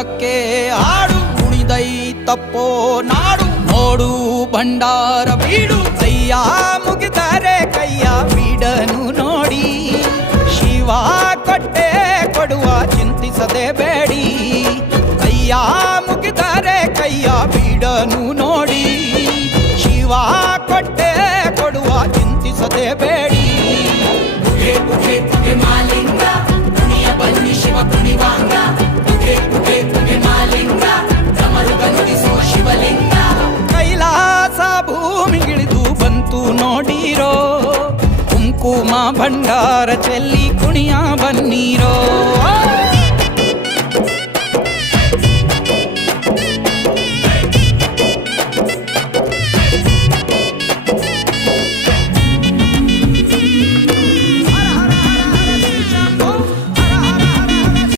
ಗುಡ್ಡಕ್ಕೆ ಹಾಡು ಕುಣಿದೈತಪ್ಪೋ ನಾಡು ನೋಡು ಭಂಡಾರ ಬೀಡು ಕೈಯ ಮುಗಿದರೆ ಕೈಯ ಬೀಡನು ನೋಡಿ ಶಿವ ಕೊಟ್ಟೆ ಕೊಡುವ ಚಿಂತಿಸದೆ ಬೇಡಿ ಕೈಯ ಮುಗಿದರೆ ಕೈಯ ಬೀಡನು ನೋಡಿ ಶಿವ ಕೊಟ್ಟೆ ಕೊಡುವ ಚಿಂತಿಸದೆ ಬೇಡಿ ಪುಗೆ ಪುಗೆ ಪುಗೆ ಮಾಲಿಂಗ ಕುಣಿಯ ಬನ್ನಿ ಶಿವ ಕುಣಿವಾಂಗ ಪುಗೆ ಪುಗೆ ಪುಗೆ ಮಾಲಿಂಗ ಡಮರುಗ ನುಡಿಸುವ ಶಿವಲಿಂಗ ಕೈಲಾಸ ಭೂಮಿಗಿಳಿದು ಬಂತು ನೋಡಿರೋ ಕುಂಕುಮ ಭಂಡಾರ ಚೆಲ್ಲಿ ಕುಣಿಯ ಬನ್ನೀರೋ